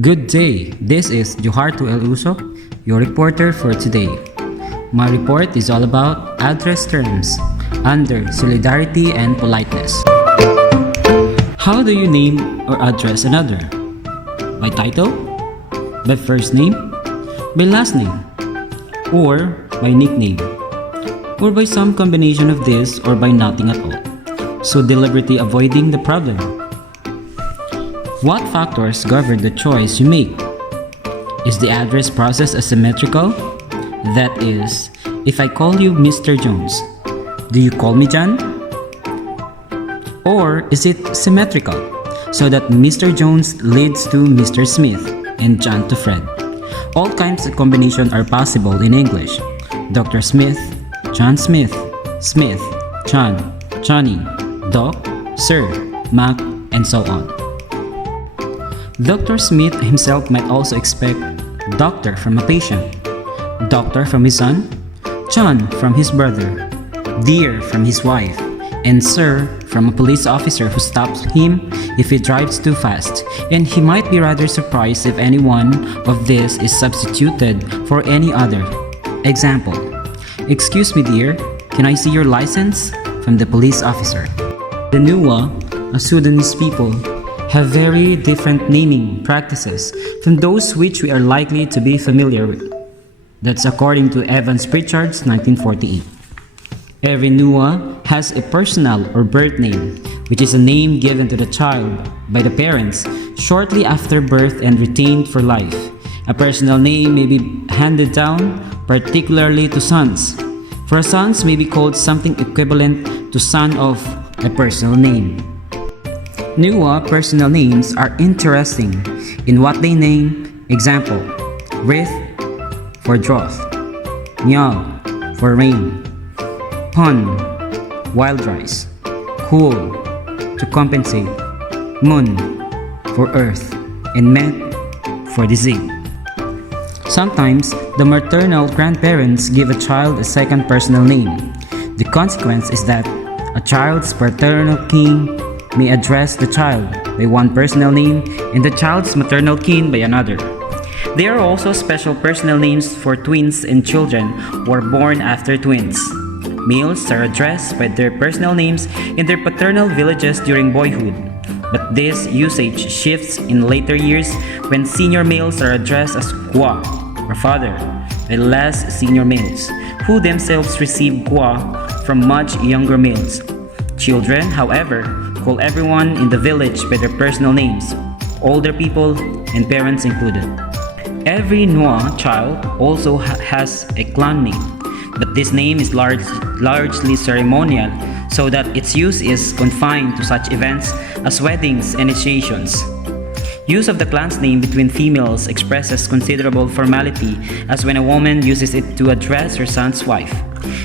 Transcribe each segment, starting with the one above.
Good day, this is Joharto El Uso, your reporter for today. My report is all about address terms under solidarity and politeness. How do you name or address another? By title? By first name? By last name? Or by nickname? Or by some combination of this or by nothing at all? So deliberately avoiding the problem. What factors govern the choice you make? Is the address process asymmetrical? That is, if I call you Mr. Jones, do you call me John? Or is it symmetrical, so that Mr. Jones leads to Mr. Smith and John to Fred? All kinds of combinations are possible in English. Dr. Smith, John Smith, Smith, John, Johnny, Doc, Sir, Mac, and so on. Dr. Smith himself might also expect doctor from a patient, doctor from his son, John from his brother, dear from his wife, and sir from a police officer who stops him if he drives too fast, and he might be rather surprised if any one of this is substituted for any other. Example: excuse me dear, can I see your license? From the police officer. The Nuwa, a Sudanese people, have very different naming practices from those which we are likely to be familiar with. That's according to Evans Pritchard's 1948. Every Nuwa has a personal or birth name, which is a name given to the child by the parents shortly after birth and retained for life. A personal name may be handed down, particularly to sons. For a sons may be called something equivalent to son of a personal name. Nuwa personal names are interesting in what they name. Example: Rith for drought, Nyal for rain, Pun, wild rice, Cool, to compensate, Mun for earth, and Met for disease. Sometimes the maternal grandparents give a child a second personal name. The consequence is that a child's paternal kin may address the child by one personal name and the child's maternal kin by another. There are also special personal names for twins and children who are born after twins. Males are addressed by their personal names in their paternal villages during boyhood, but this usage shifts in later years when senior males are addressed as Gwa, or father, by less senior males, who themselves receive Gwa from much younger males. Children, however, call everyone in the village by their personal names, older people and parents included. Every Nwa child also has a clan name, but this name is largely ceremonial, so that its use is confined to such events as weddings and initiations. Use of the clan's name between females expresses considerable formality, as when a woman uses it to address her son's wife.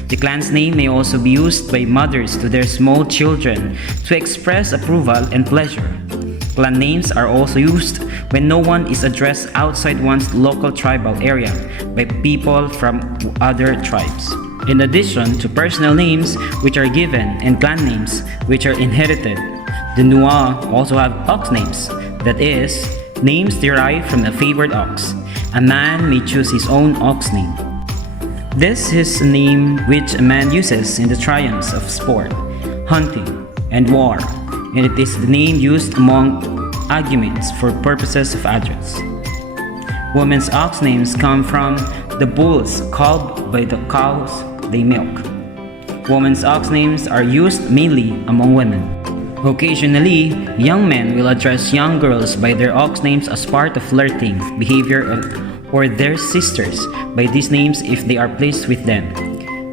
The clan's name may also be used by mothers to their small children to express approval and pleasure. Clan names are also used when no one is addressed outside one's local tribal area by people from other tribes. In addition to personal names which are given and clan names which are inherited, the Nua also have ox names, that is, names derived from a favored ox. A man may choose his own ox name. This is a name which a man uses in the triumphs of sport, hunting, and war, and it is the name used among arguments for purposes of address. Women's ox names come from the bulls called by the cows they milk. Women's ox names are used mainly among women. Occasionally, young men will address young girls by their ox names as part of flirting behavior or their sisters by these names if they are pleased with them.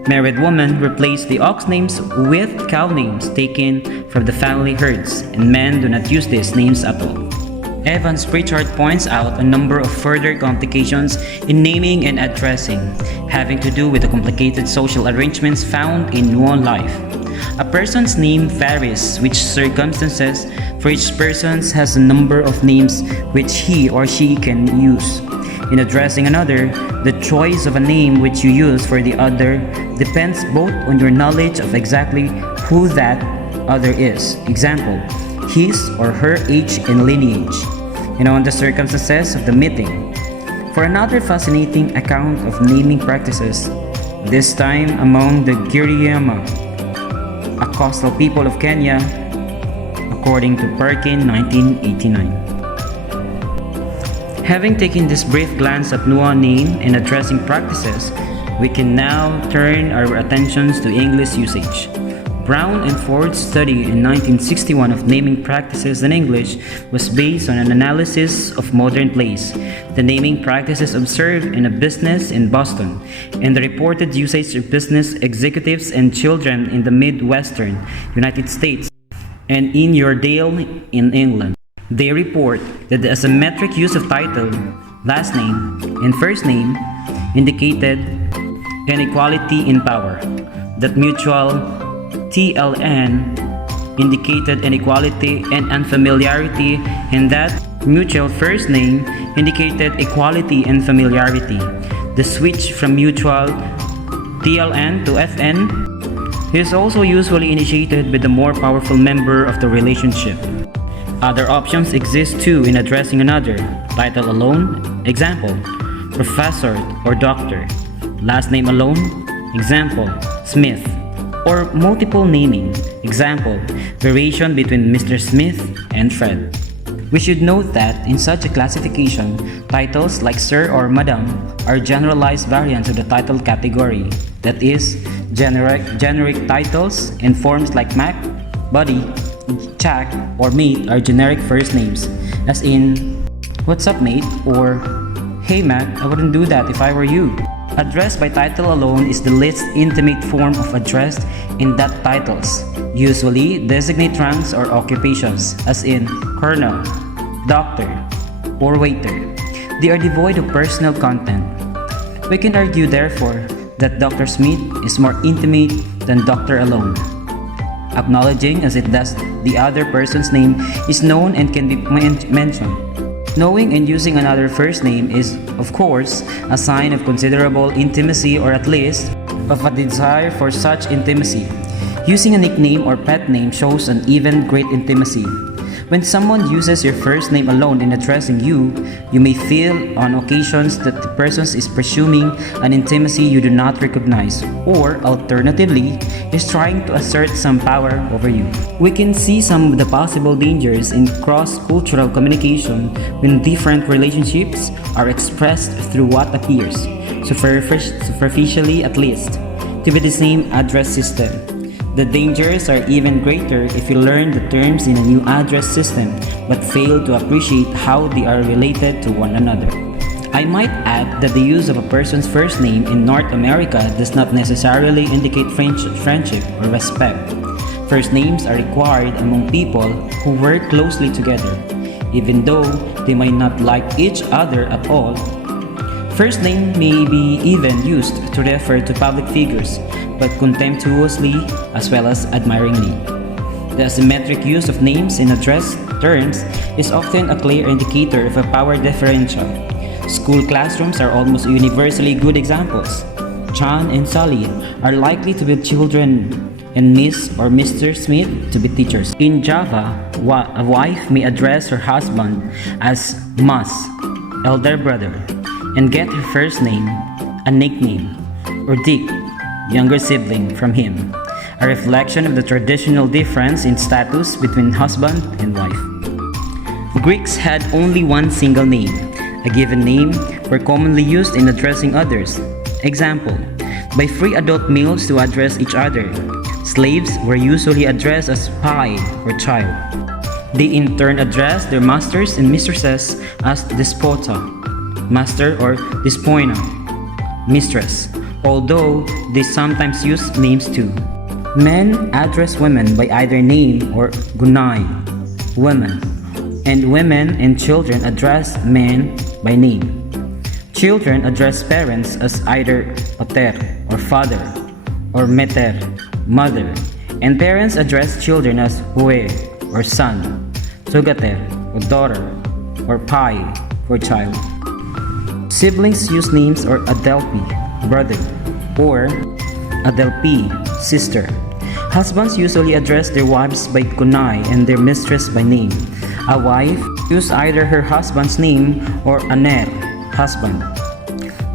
Married women replace the ox names with cow names taken from the family herds, and men do not use these names at all. Evans Pritchard points out a number of further complications in naming and addressing, having to do with the complicated social arrangements found in Nuon life. A person's name varies, which circumstances for each person has a number of names which he or she can use. In addressing another, the choice of a name which you use for the other depends both on your knowledge of exactly who that other is. Example: his or her age and lineage, and on the circumstances of the meeting. For another fascinating account of naming practices, this time among the Giriama, a coastal people of Kenya, according to Perkin 1989. Having taken this brief glance at Nua name and addressing practices, we can now turn our attentions to English usage. Brown and Ford's study in 1961 of naming practices in English was based on an analysis of modern plays, the naming practices observed in a business in Boston, and the reported usage of business executives and children in the Midwestern United States and in Yoredale in England. They report that the asymmetric use of title, last name, and first name indicated inequality in power, that mutual TLN indicated inequality and unfamiliarity, and that mutual first name indicated equality and familiarity. The switch from mutual TLN to FN is also usually initiated with the more powerful member of the relationship. Other options exist too in addressing another, title alone, example, professor or doctor, last name alone, example, Smith, or multiple naming, example, variation between Mr. Smith and Fred. We should note that in such a classification, titles like Sir or Madam are generalized variants of the title category, that is, generic titles, and forms like Mac, Buddy, Jack, or Mate are generic first names, as in, what's up mate, or hey Mac, I wouldn't do that if I were you. Address by title alone is the least intimate form of address in that titles usually designate ranks or occupations, as in colonel, doctor, or waiter. They are devoid of personal content. We can argue therefore that Dr. Smith is more intimate than doctor alone, acknowledging as it does the other person's name is known and can be mentioned. Knowing and using another first name is, of course, a sign of considerable intimacy, or at least of a desire for such intimacy. Using a nickname or pet name shows an even great intimacy. When someone uses your first name alone in addressing you, you may feel on occasions that the person is presuming an intimacy you do not recognize, or alternatively, is trying to assert some power over you. We can see some of the possible dangers in cross-cultural communication when different relationships are expressed through what appears, superficially at least, to be the same address system. The dangers are even greater if you learn the terms in a new address system but fail to appreciate how they are related to one another. I might add that the use of a person's first name in North America does not necessarily indicate friendship or respect. First names are required among people who work closely together, even though they might not like each other at all. First name may be even used to refer to public figures, but contemptuously as well as admiringly. The asymmetric use of names in address terms is often a clear indicator of a power differential. School classrooms are almost universally good examples. John and Sally are likely to be children, and Miss or Mr. Smith to be teachers. In Java, a wife may address her husband as Mas, elder brother, and get her first name, a nickname, or Dick, younger sibling, from him, a reflection of the traditional difference in status between husband and wife. Greeks had only one single name. A given name were commonly used in addressing others. Example, by free adult males to address each other. Slaves were usually addressed as pai or child. They in turn addressed their masters and mistresses as despota, master, or despoina, mistress, although they sometimes use names too. Men address women by either name or gunai, women, and women and children address men by name. Children address parents as either pater or father, or meter, mother, and parents address children as hue or son, sugater or daughter, or pai for child. Siblings use names or adelpi, brother, or adelpi, sister. Husbands usually address their wives by kunai and their mistress by name. A wife uses either her husband's name or aner, husband.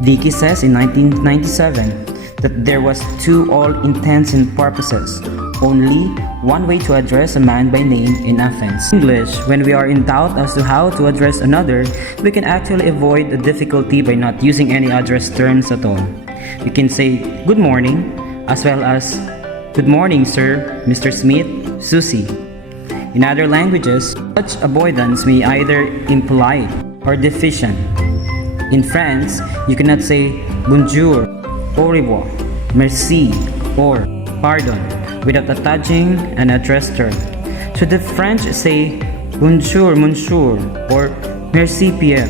Dickey says in 1997 that there was, to all intents and purposes, only one way to address a man by name in Athens. In English, when we are in doubt as to how to address another, we can actually avoid the difficulty by not using any address terms at all. We can say good morning as well as good morning, sir, Mr. Smith, Susie. In other languages, such avoidance may either impolite or deficient. In France, you cannot say bonjour, au revoir, merci, or pardon without attaching an address term. So the French say bonjour, monsieur, or merci, Pierre,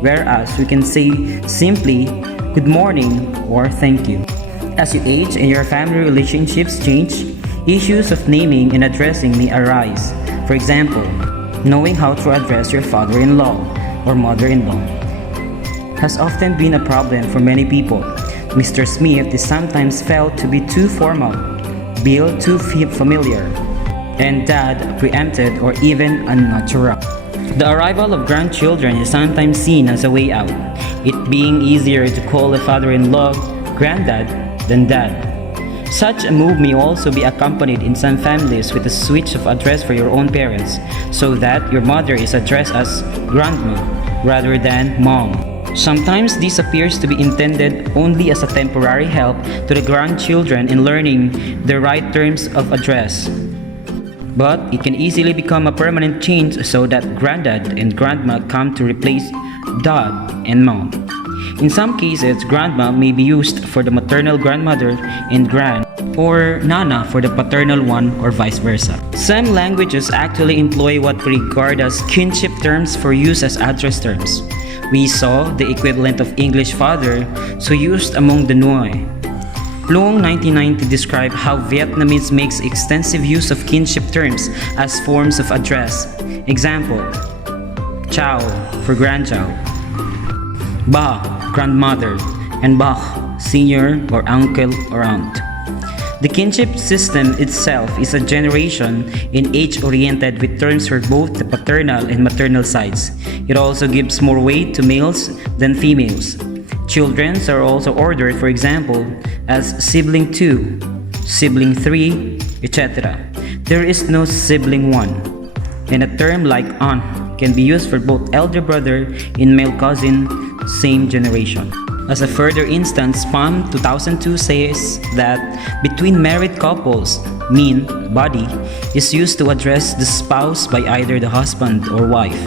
whereas we can say simply good morning or thank you. As you age and your family relationships change, issues of naming and addressing may arise. For example, knowing how to address your father-in-law or mother-in-law has often been a problem for many people. Mr. Smith is sometimes felt to be too formal, Bill too familiar, and Dad preempted or even unnatural. The arrival of grandchildren is sometimes seen as a way out, it being easier to call a father-in-law granddad than dad. Such a move may also be accompanied in some families with a switch of address for your own parents, so that your mother is addressed as grandma rather than mom. Sometimes this appears to be intended only as a temporary help to the grandchildren in learning the right terms of address. But it can easily become a permanent change so that granddad and grandma come to replace dad and mom. In some cases, grandma may be used for the maternal grandmother and gran, or nana for the paternal one, or vice versa. Some languages actually employ what we regard as kinship terms for use as address terms. We saw the equivalent of English father, so used among the Noi. Long 1990 described how Vietnamese makes extensive use of kinship terms as forms of address. Example, Chow for grandchild, Ba, grandmother, and Bach, senior or uncle or aunt. The kinship system itself is a generation in age-oriented with terms for both the paternal and maternal sides. It also gives more weight to males than females. Children are also ordered, for example, as sibling 2, sibling 3, etc. There is no sibling 1. And a term like aunt can be used for both elder brother and male cousin, same generation. As a further instance, PAM 2002 says that between married couples, mean, body, is used to address the spouse by either the husband or wife.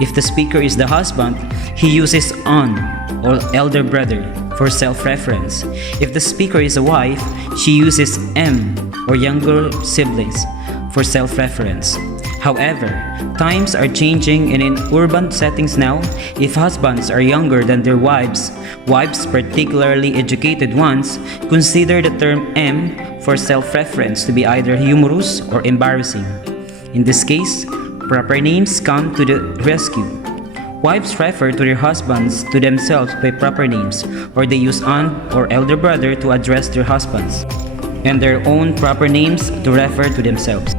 If the speaker is the husband, he uses on or elder brother for self-reference. If the speaker is a wife, she uses M or younger siblings for self-reference. However, times are changing, and in urban settings now, if husbands are younger than their wives, particularly educated ones, consider the term M for self-reference to be either humorous or embarrassing. In this case, proper names come to the rescue. Wives refer to their husbands to themselves by proper names, or they use aunt or elder brother to address their husbands, and their own proper names to refer to themselves.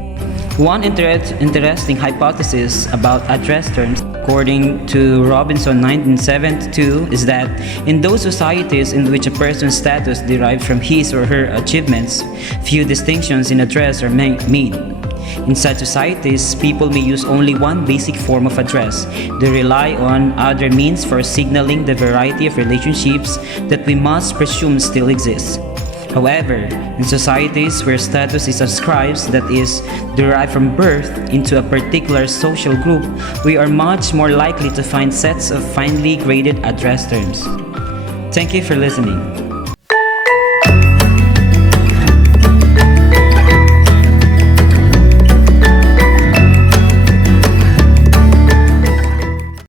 One interesting hypothesis about address terms, according to Robinson 1972, is that in those societies in which a person's status derives from his or her achievements, few distinctions in address are made. In such societies, people may use only one basic form of address. They rely on other means for signaling the variety of relationships that we must presume still exist. However, in societies where status is ascribed, that is, derived from birth, into a particular social group, we are much more likely to find sets of finely graded address terms. Thank you for listening.